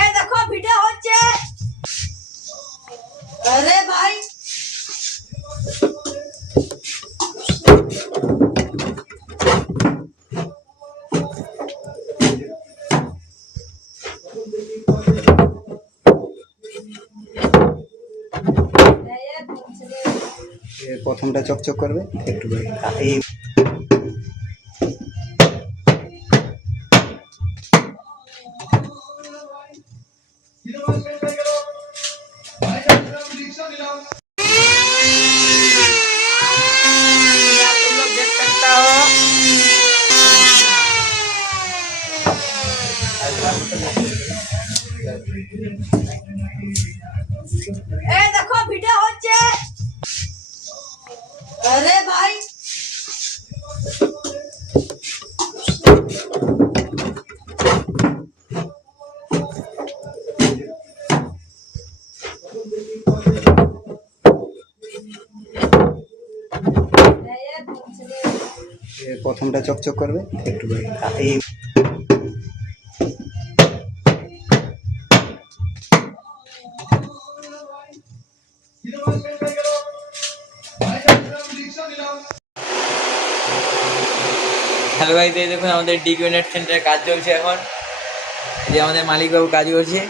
এই দেখো ভিডিও হচ্ছে। আরে ভাই প্রথমটা চকচক করবে একটু এই এই দেখো ভিডিও হচ্ছে। আরে ভাই প্রথমটা চকচক করবে একটু এই হ্যালো গাইস, এই দেখুন আমাদের ডিকিউনেট সেন্টারে কাজ চলছে এখন। যে আমাদের মালিকবাবু কাজ করছে।